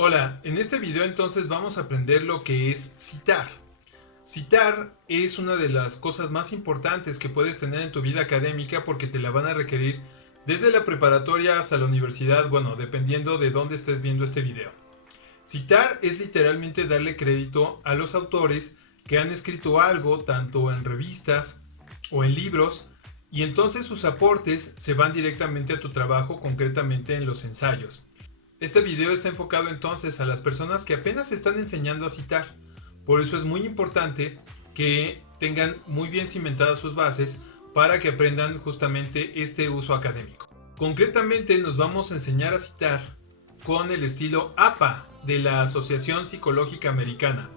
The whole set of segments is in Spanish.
Hola, en este video entonces vamos a aprender lo que es citar. Citar es una de las cosas más importantes que puedes tener en tu vida académica porque te la van a requerir desde la preparatoria hasta la universidad, bueno, dependiendo de dónde estés viendo este video. Citar es literalmente darle crédito a los autores que han escrito algo, tanto en revistas o en libros, y entonces sus aportes se van directamente a tu trabajo, concretamente en los ensayos. Este video está enfocado entonces a las personas que apenas están enseñando a citar. Por eso es muy importante que tengan muy bien cimentadas sus bases para que aprendan justamente este uso académico. Concretamente nos vamos a enseñar a citar con el estilo APA de la Asociación Psicológica Americana.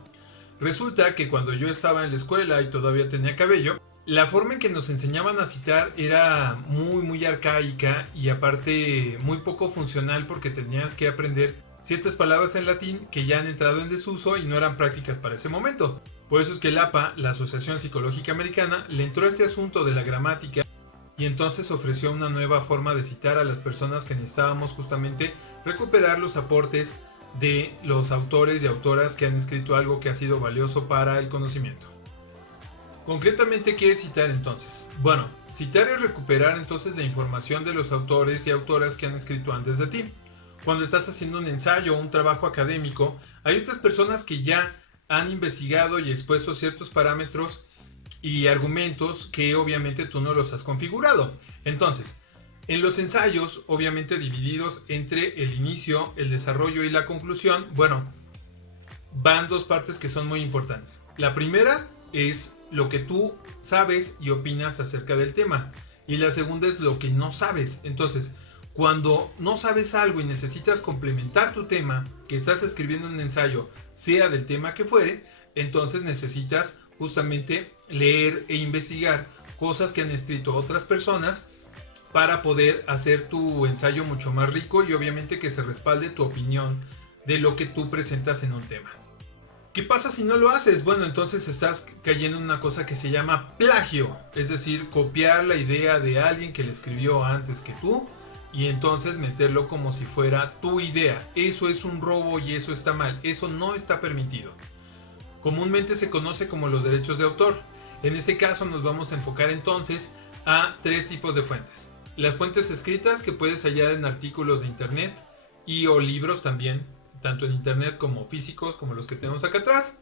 Resulta que cuando yo estaba en la escuela y todavía tenía cabello, la forma en que nos enseñaban a citar era muy arcaica y aparte muy poco funcional porque tenías que aprender ciertas palabras en latín que ya han entrado en desuso y no eran prácticas para ese momento. Por eso es que el APA, la Asociación Psicológica Americana, le entró a este asunto de la gramática y entonces ofreció una nueva forma de citar a las personas que necesitábamos justamente recuperar los aportes de los autores y autoras que han escrito algo que ha sido valioso para el conocimiento. Concretamente, ¿qué es citar entonces? Bueno, citar es recuperar entonces la información de los autores y autoras que han escrito antes de ti. Cuando estás haciendo un ensayo o un trabajo académico, hay otras personas que ya han investigado y expuesto ciertos parámetros y argumentos que obviamente tú no los has configurado. Entonces, en los ensayos, obviamente divididos entre el inicio, el desarrollo y la conclusión, bueno, van dos partes que son muy importantes. La primera es lo que tú sabes y opinas acerca del tema. Y la segunda es lo que no sabes. Entonces, cuando no sabes algo y necesitas complementar tu tema, que estás escribiendo un ensayo, sea del tema que fuere, entonces necesitas justamente leer e investigar cosas que han escrito otras personas para poder hacer tu ensayo mucho más rico y obviamente que se respalde tu opinión de lo que tú presentas en un tema. ¿Qué pasa si no lo haces? Bueno, entonces estás cayendo en una cosa que se llama plagio, es decir, copiar la idea de alguien que la escribió antes que tú y entonces meterlo como si fuera tu idea. Eso es un robo y eso está mal, eso no está permitido. Comúnmente se conoce como los derechos de autor. En este caso nos vamos a enfocar entonces a tres tipos de fuentes. Las fuentes escritas que puedes hallar en artículos de internet y o libros también, tanto en internet como físicos como los que tenemos acá atrás.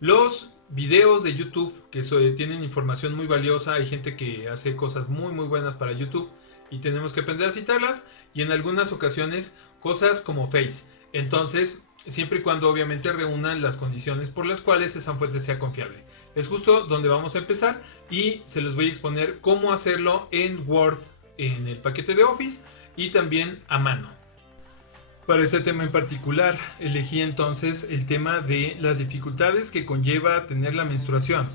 Los videos de YouTube que tienen información muy valiosa, hay gente que hace cosas muy buenas para YouTube y tenemos que aprender a citarlas, y en algunas ocasiones cosas como Face. Entonces, siempre y cuando obviamente reúnan las condiciones por las cuales esa fuente sea confiable. Es justo donde vamos a empezar y se los voy a exponer cómo hacerlo en Word, en el paquete de Office y también a mano. Para este tema en particular, elegí entonces el tema de las dificultades que conlleva tener la menstruación.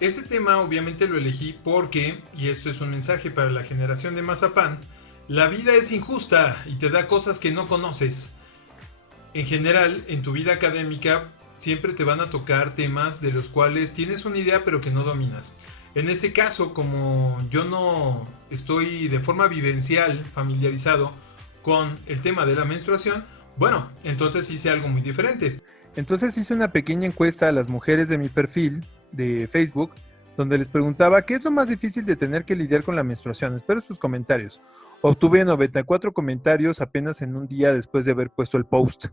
Este tema obviamente lo elegí porque, y esto es un mensaje para la generación de Mazapán, la vida es injusta y te da cosas que no conoces. En general, en tu vida académica siempre te van a tocar temas de los cuales tienes una idea pero que no dominas. En ese caso, como yo no estoy de forma vivencial familiarizado con el tema de la menstruación, bueno, entonces hice algo muy diferente. Entonces hice una pequeña encuesta a las mujeres de mi perfil de Facebook, donde les preguntaba qué es lo más difícil de tener que lidiar con la menstruación. Espero sus comentarios. Obtuve 94 comentarios apenas en un día después de haber puesto el post.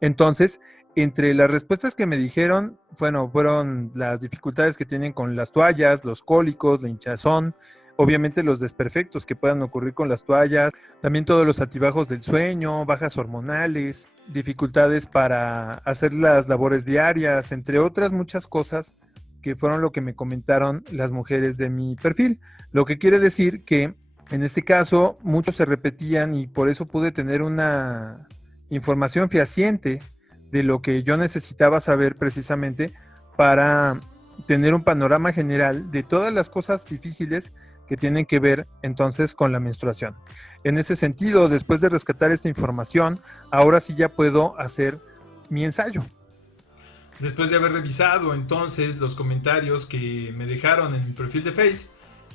Entonces, entre las respuestas que me dijeron, bueno, fueron las dificultades que tienen con las toallas, los cólicos, la hinchazón, obviamente los desperfectos que puedan ocurrir con las toallas, también todos los altibajos del sueño, bajas hormonales, dificultades para hacer las labores diarias, entre otras muchas cosas que fueron lo que me comentaron las mujeres de mi perfil. Lo que quiere decir que en este caso muchos se repetían y por eso pude tener una información fehaciente de lo que yo necesitaba saber precisamente para tener un panorama general de todas las cosas difíciles que tienen que ver entonces con la menstruación. En ese sentido, después de rescatar esta información, ahora sí ya puedo hacer mi ensayo. Después de haber revisado entonces los comentarios que me dejaron en mi perfil de Face,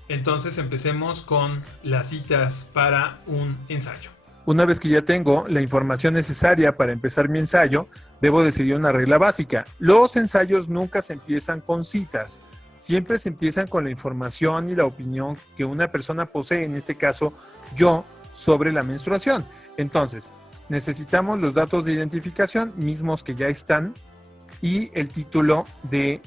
entonces empecemos con las citas para un ensayo. Una vez que ya tengo la información necesaria para empezar mi ensayo, debo decidir una regla básica. Los ensayos nunca se empiezan con citas, siempre se empiezan con la información y la opinión que una persona posee, en este caso yo, sobre la menstruación. Entonces, necesitamos los datos de identificación mismos que ya están y el título de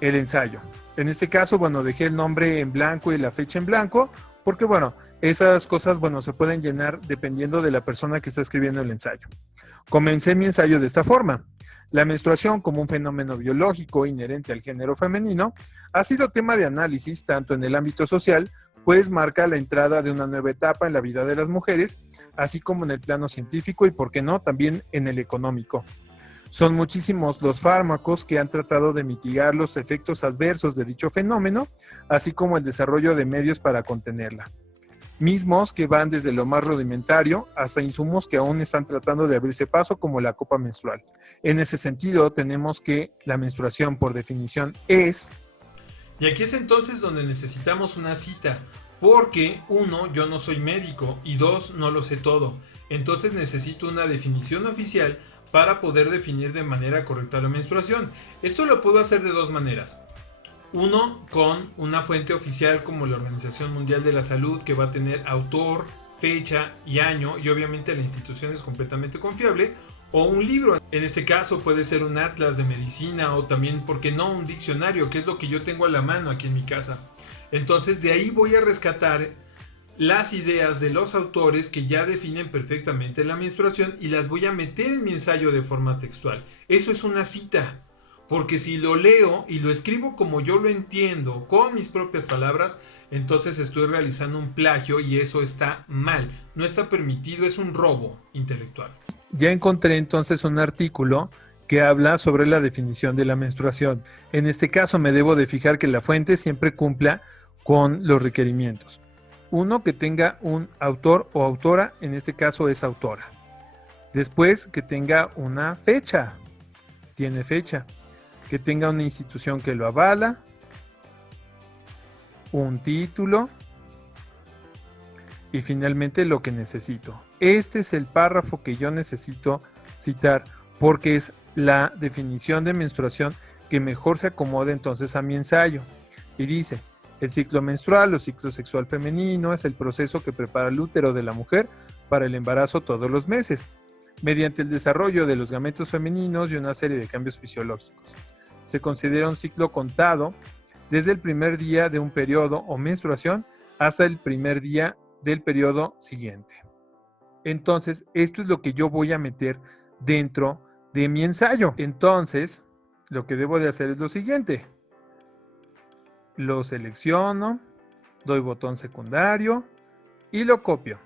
el ensayo. En este caso, bueno, dejé el nombre en blanco y la fecha en blanco, porque bueno, esas cosas, bueno, se pueden llenar dependiendo de la persona que está escribiendo el ensayo. Comencé mi ensayo de esta forma. La menstruación, como un fenómeno biológico inherente al género femenino, ha sido tema de análisis tanto en el ámbito social, pues marca la entrada de una nueva etapa en la vida de las mujeres, así como en el plano científico y, por qué no, también en el económico. Son muchísimos los fármacos que han tratado de mitigar los efectos adversos de dicho fenómeno, así como el desarrollo de medios para contenerla. Mismos que van desde lo más rudimentario hasta insumos que aún están tratando de abrirse paso, como la copa menstrual. En ese sentido, tenemos que la menstruación, por definición, es... Y aquí es entonces donde necesitamos una cita, porque 1, yo no soy médico, y 2, no lo sé todo. Entonces necesito una definición oficial para poder definir de manera correcta la menstruación. Esto lo puedo hacer de dos maneras. Uno, con una fuente oficial como la Organización Mundial de la Salud, que va a tener autor, fecha y año, y obviamente la institución es completamente confiable, o un libro. En este caso puede ser un atlas de medicina o también, ¿por qué no?, un diccionario, que es lo que yo tengo a la mano aquí en mi casa. Entonces de ahí voy a rescatar las ideas de los autores que ya definen perfectamente la menstruación y las voy a meter en mi ensayo de forma textual. Eso es una cita. Porque si lo leo y lo escribo como yo lo entiendo, con mis propias palabras, entonces estoy realizando un plagio y eso está mal. No está permitido, es un robo intelectual. Ya encontré entonces un artículo que habla sobre la definición de la menstruación. En este caso me debo de fijar que la fuente siempre cumpla con los requerimientos. Uno, que tenga un autor o autora, en este caso es autora. Después, que tenga una fecha, tiene fecha. Que tenga una institución que lo avala, un título y finalmente lo que necesito. Este es el párrafo que yo necesito citar porque es la definición de menstruación que mejor se acomoda entonces a mi ensayo. Y dice: el ciclo menstrual o ciclo sexual femenino es el proceso que prepara el útero de la mujer para el embarazo todos los meses, mediante el desarrollo de los gametos femeninos y una serie de cambios fisiológicos. Se considera un ciclo contado desde el primer día de un periodo o menstruación hasta el primer día del periodo siguiente. Entonces, esto es lo que yo voy a meter dentro de mi ensayo. Entonces, lo que debo de hacer es lo siguiente. Lo selecciono, doy botón secundario y lo copio.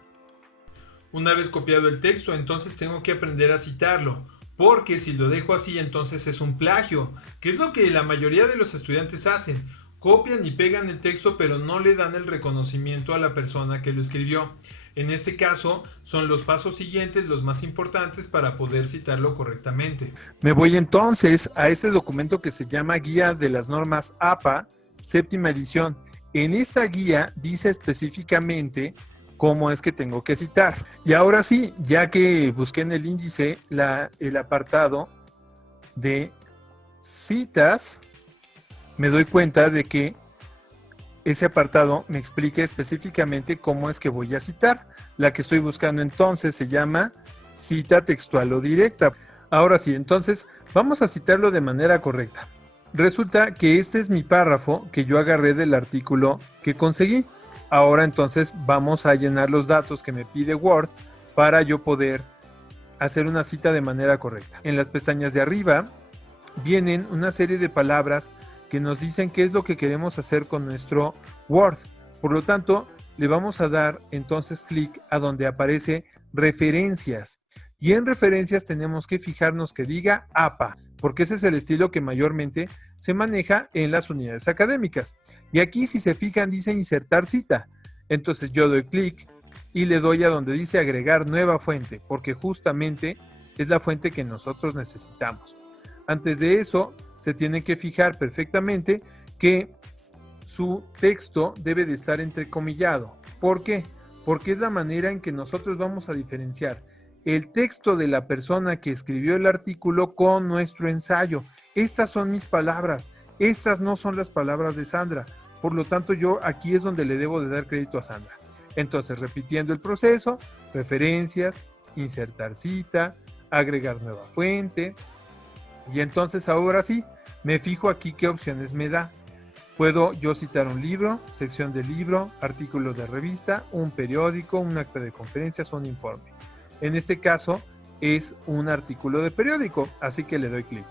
Una vez copiado el texto, entonces tengo que aprender a citarlo. Porque si lo dejo así, entonces es un plagio, que es lo que la mayoría de los estudiantes hacen. Copian y pegan el texto, pero no le dan el reconocimiento a la persona que lo escribió. En este caso, son los pasos siguientes los más importantes para poder citarlo correctamente. Me voy entonces a este documento que se llama Guía de las Normas APA, séptima edición. En esta guía dice específicamente cómo es que tengo que citar. Y ahora sí, ya que busqué en el índice el apartado de citas, me doy cuenta de que ese apartado me explica específicamente cómo es que voy a citar. La que estoy buscando entonces se llama cita textual o directa. Ahora sí, entonces vamos a citarlo de manera correcta. Resulta que este es mi párrafo que yo agarré del artículo que conseguí. Ahora entonces vamos a llenar los datos que me pide Word para yo poder hacer una cita de manera correcta. En las pestañas de arriba vienen una serie de palabras que nos dicen qué es lo que queremos hacer con nuestro Word. Por lo tanto, le vamos a dar entonces clic a donde aparece referencias. Y en referencias tenemos que fijarnos que diga APA, porque ese es el estilo que mayormente se maneja en las unidades académicas. Y aquí, si se fijan, dice insertar cita. Entonces yo doy clic y le doy a donde dice agregar nueva fuente, porque justamente es la fuente que nosotros necesitamos. Antes de eso, se tiene que fijar perfectamente que su texto debe de estar entrecomillado. ¿Por qué? porque es la manera en que nosotros vamos a diferenciar el texto de la persona que escribió el artículo con nuestro ensayo. Estas son mis palabras, estas no son las palabras de Sandra. Por lo tanto, yo aquí es donde le debo de dar crédito a Sandra. Entonces, repitiendo el proceso, referencias, insertar cita, agregar nueva fuente. Y entonces ahora sí, me fijo aquí qué opciones me da. Puedo yo citar un libro, sección de libro, artículo de revista, un periódico, un acta de conferencias o un informe. En este caso es un artículo de periódico, así que le doy clic.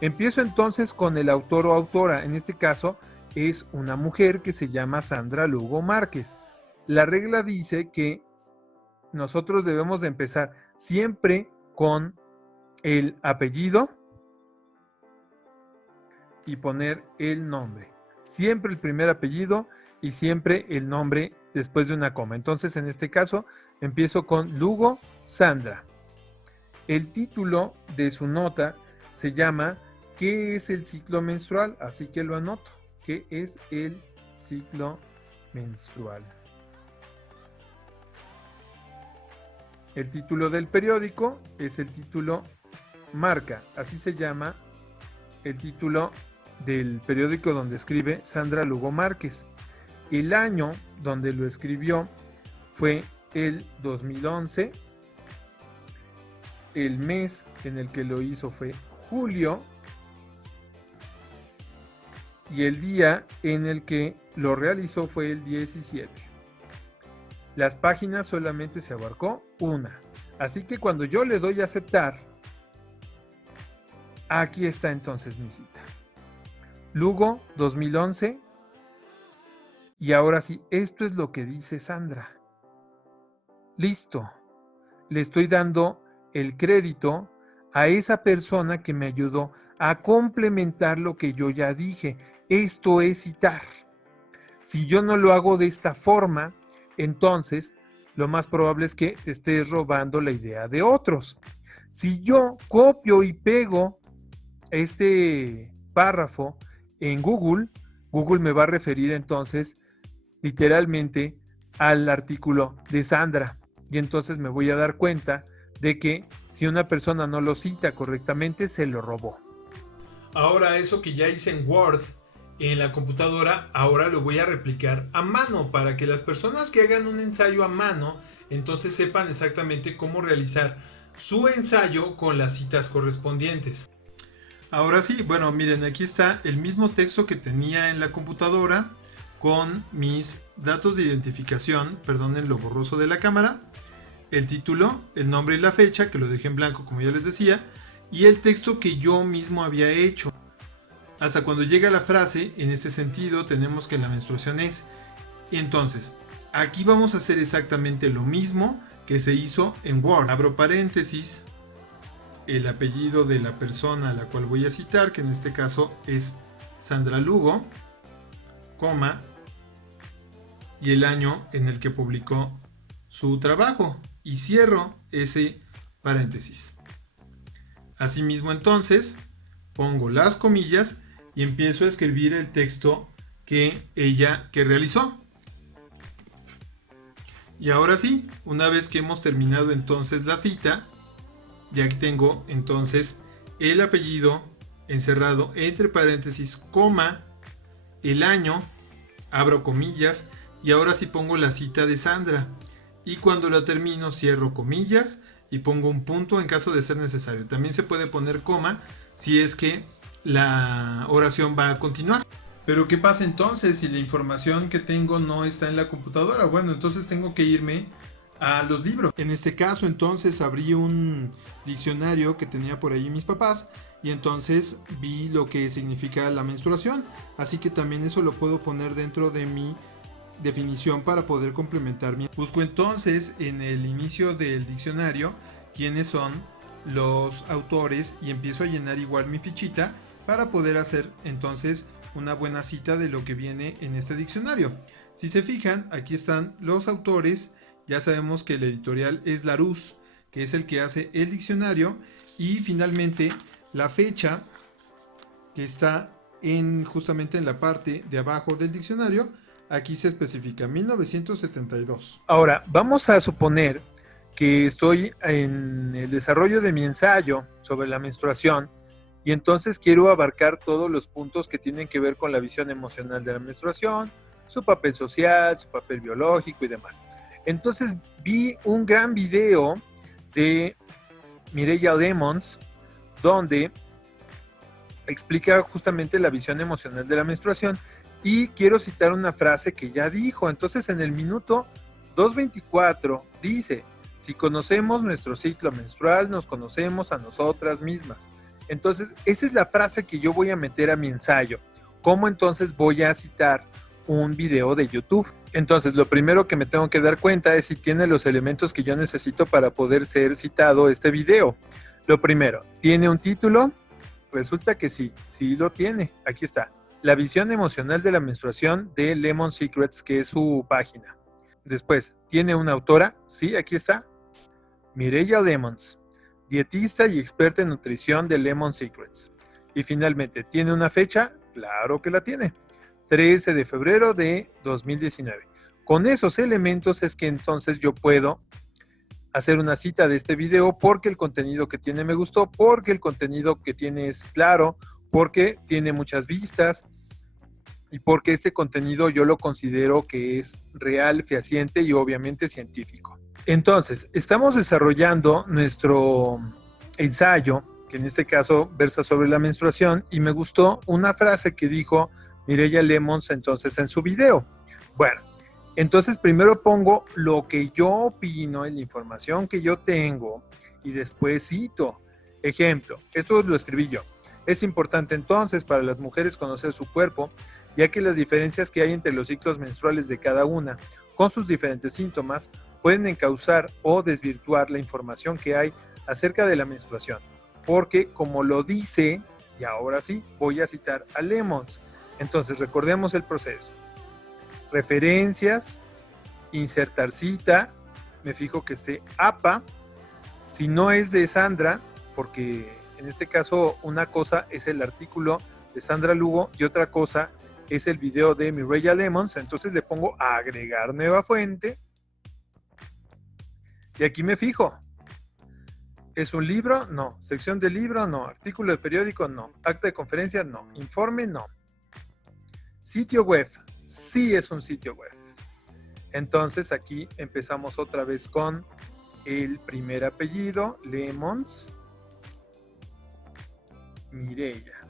Empiezo entonces con el autor o autora. En este caso es una mujer que se llama Sandra Lugo Márquez. La regla dice que nosotros debemos de empezar siempre con el apellido y poner el nombre. Siempre el primer apellido y siempre el nombre después de una coma. Entonces, en este caso, empiezo con Lugo Sandra. El título de su nota se llama ¿Qué es el ciclo menstrual? Así que lo anoto. ¿Qué es el ciclo menstrual? El título del periódico es el título Marca. Así se llama el título del periódico donde escribe Sandra Lugo Márquez. El año donde lo escribió fue el 2011. El mes en el que lo hizo fue julio. Y el día en el que lo realizó fue el 17. Las páginas solamente se abarcó una. Así que cuando yo le doy a aceptar, aquí está entonces mi cita. Lugo 2011. Y ahora sí, esto es lo que dice Sandra. Listo. Le estoy dando el crédito a esa persona que me ayudó a complementar lo que yo ya dije. Esto es citar. Si yo no lo hago de esta forma, entonces lo más probable es que te estés robando la idea de otros. Si yo copio y pego este párrafo en Google, Google me va a referir entonces literalmente al artículo de Sandra. Y entonces me voy a dar cuenta de que si una persona no lo cita correctamente, se lo robó. Ahora eso que ya hice en Word, en la computadora, ahora lo voy a replicar a mano para que las personas que hagan un ensayo a mano entonces sepan exactamente cómo realizar su ensayo con las citas correspondientes. Ahora sí, bueno, miren, aquí está el mismo texto que tenía en la computadora con mis datos de identificación, perdonen lo borroso de la cámara, el título, el nombre y la fecha, que lo dejé en blanco como ya les decía, y el texto que yo mismo había hecho. Hasta cuando llega la frase, en ese sentido, tenemos que la menstruación es. Y entonces, aquí vamos a hacer exactamente lo mismo que se hizo en Word. Abro paréntesis, el apellido de la persona a la cual voy a citar, que en este caso es Sandra Lugo, coma, y el año en el que publicó su trabajo, y cierro ese paréntesis. Asimismo, entonces, pongo las comillas y empiezo a escribir el texto que ella realizó. Y ahora sí, una vez que hemos terminado entonces la cita, ya que tengo entonces el apellido encerrado entre paréntesis, coma, el año, abro comillas, y ahora sí pongo la cita de Sandra. Y cuando la termino, cierro comillas y pongo un punto en caso de ser necesario. También se puede poner coma si es que la oración va a continuar. Pero ¿qué pasa entonces si la información que tengo no está en la computadora? Bueno, entonces tengo que irme a los libros. En este caso, entonces abrí un diccionario que tenía por ahí mis papás y entonces vi lo que significa la menstruación. Así que también eso lo puedo poner dentro de mi definición para poder complementar mi... Busco entonces en el inicio del diccionario quiénes son los autores y empiezo a llenar igual mi fichita para poder hacer entonces una buena cita de lo que viene en este diccionario. Si se fijan, aquí están los autores. Ya sabemos que el editorial es Larousse, que es el que hace el diccionario, y finalmente la fecha que está justamente en la parte de abajo del diccionario. Aquí se especifica 1972. Ahora, vamos a suponer que estoy en el desarrollo de mi ensayo sobre la menstruación y entonces quiero abarcar todos los puntos que tienen que ver con la visión emocional de la menstruación, su papel social, su papel biológico y demás. Entonces vi un gran video de Mireia Lemons donde explica justamente la visión emocional de la menstruación y quiero citar una frase que ya dijo. Entonces en el minuto 2:24 dice: si conocemos nuestro ciclo menstrual, nos conocemos a nosotras mismas. Entonces esa es la frase que yo voy a meter a mi ensayo. ¿Cómo entonces voy a citar un video de YouTube? Entonces lo primero que me tengo que dar cuenta es si tiene los elementos que yo necesito para poder ser citado este video. Lo primero, ¿tiene un título? Resulta que sí, sí lo tiene. Aquí está. La visión emocional de la menstruación de Lemon Secrets, que es su página. Después, ¿tiene una autora? Sí, aquí está. Mireia Lemons, dietista y experta en nutrición de Lemon Secrets. Y finalmente, ¿tiene una fecha? Claro que la tiene. 13 de febrero de 2019. Con esos elementos es que entonces yo puedo hacer una cita de este video porque el contenido que tiene me gustó, porque el contenido que tiene es claro, porque tiene muchas vistas y porque este contenido yo lo considero que es real, fehaciente y obviamente científico. Entonces, estamos desarrollando nuestro ensayo, que en este caso versa sobre la menstruación, y me gustó una frase que dijo Mireia Lemons entonces en su video. Bueno, entonces primero pongo lo que yo opino, la información que yo tengo, y después cito. Ejemplo, esto lo escribí yo. Es importante entonces para las mujeres conocer su cuerpo, ya que las diferencias que hay entre los ciclos menstruales de cada una, con sus diferentes síntomas, pueden encauzar o desvirtuar la información que hay acerca de la menstruación. Porque como lo dice, y ahora sí, voy a citar a Lemons. Entonces recordemos el proceso. Referencias, insertar cita, me fijo que esté APA, si no es de Sandra, porque en este caso una cosa es el artículo de Sandra Lugo y otra cosa es el video de Mireia Lemons, entonces le pongo a agregar nueva fuente y aquí me fijo. ¿Es un libro? No. ¿Sección de libro? No. ¿Artículo de periódico? No. ¿Acta de conferencia? No. ¿Informe? No. ¿Sitio web? Sí es un sitio web. Entonces aquí empezamos otra vez con el primer apellido, Lemons, Mireia.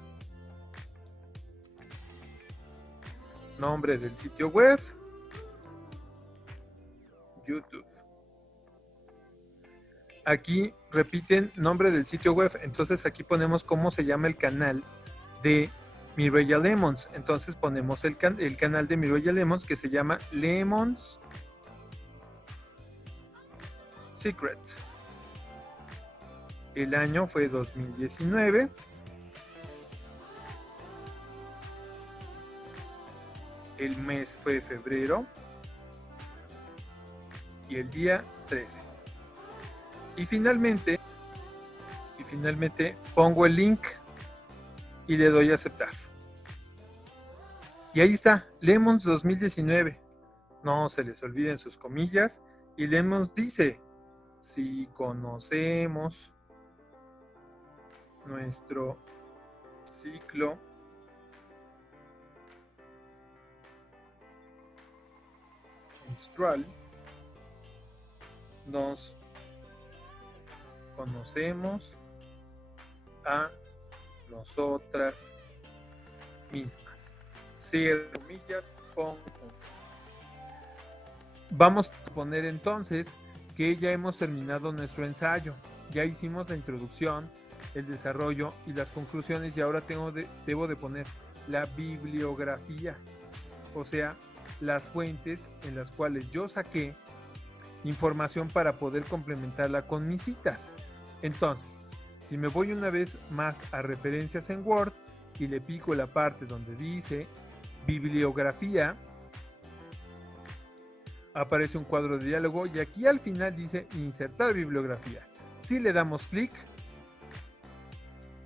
Nombre del sitio web, YouTube. Aquí repiten nombre del sitio web, entonces aquí ponemos cómo se llama el canal de Mireia Lemons. Entonces ponemos el canal de Mireia Lemons que se llama Lemons Secret. El año fue 2019. El mes fue febrero. Y el día 13. Y finalmente pongo el link y le doy a aceptar. Y ahí está, Lemons 2019. No se les olviden sus comillas. Y Lemons dice: si conocemos nuestro ciclo menstrual, nos conocemos a nosotras mismas. Cierre comillas, pon punto. Vamos a suponer entonces que ya hemos terminado nuestro ensayo. Ya hicimos la introducción, el desarrollo y las conclusiones y ahora debo de poner la bibliografía, o sea, las fuentes en las cuales yo saqué información para poder complementarla con mis citas. Entonces, si me voy una vez más a referencias en Word y le pico la parte donde dice bibliografía, aparece un cuadro de diálogo y aquí al final dice insertar bibliografía. Si le damos clic,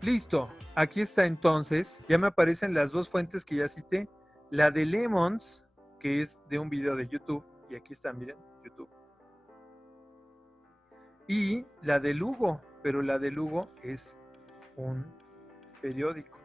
listo, aquí está entonces, ya me aparecen las dos fuentes que ya cité, la de Lemons que es de un video de YouTube, y aquí está, miren, YouTube. Y la de Lugo, pero la de Lugo es un periódico.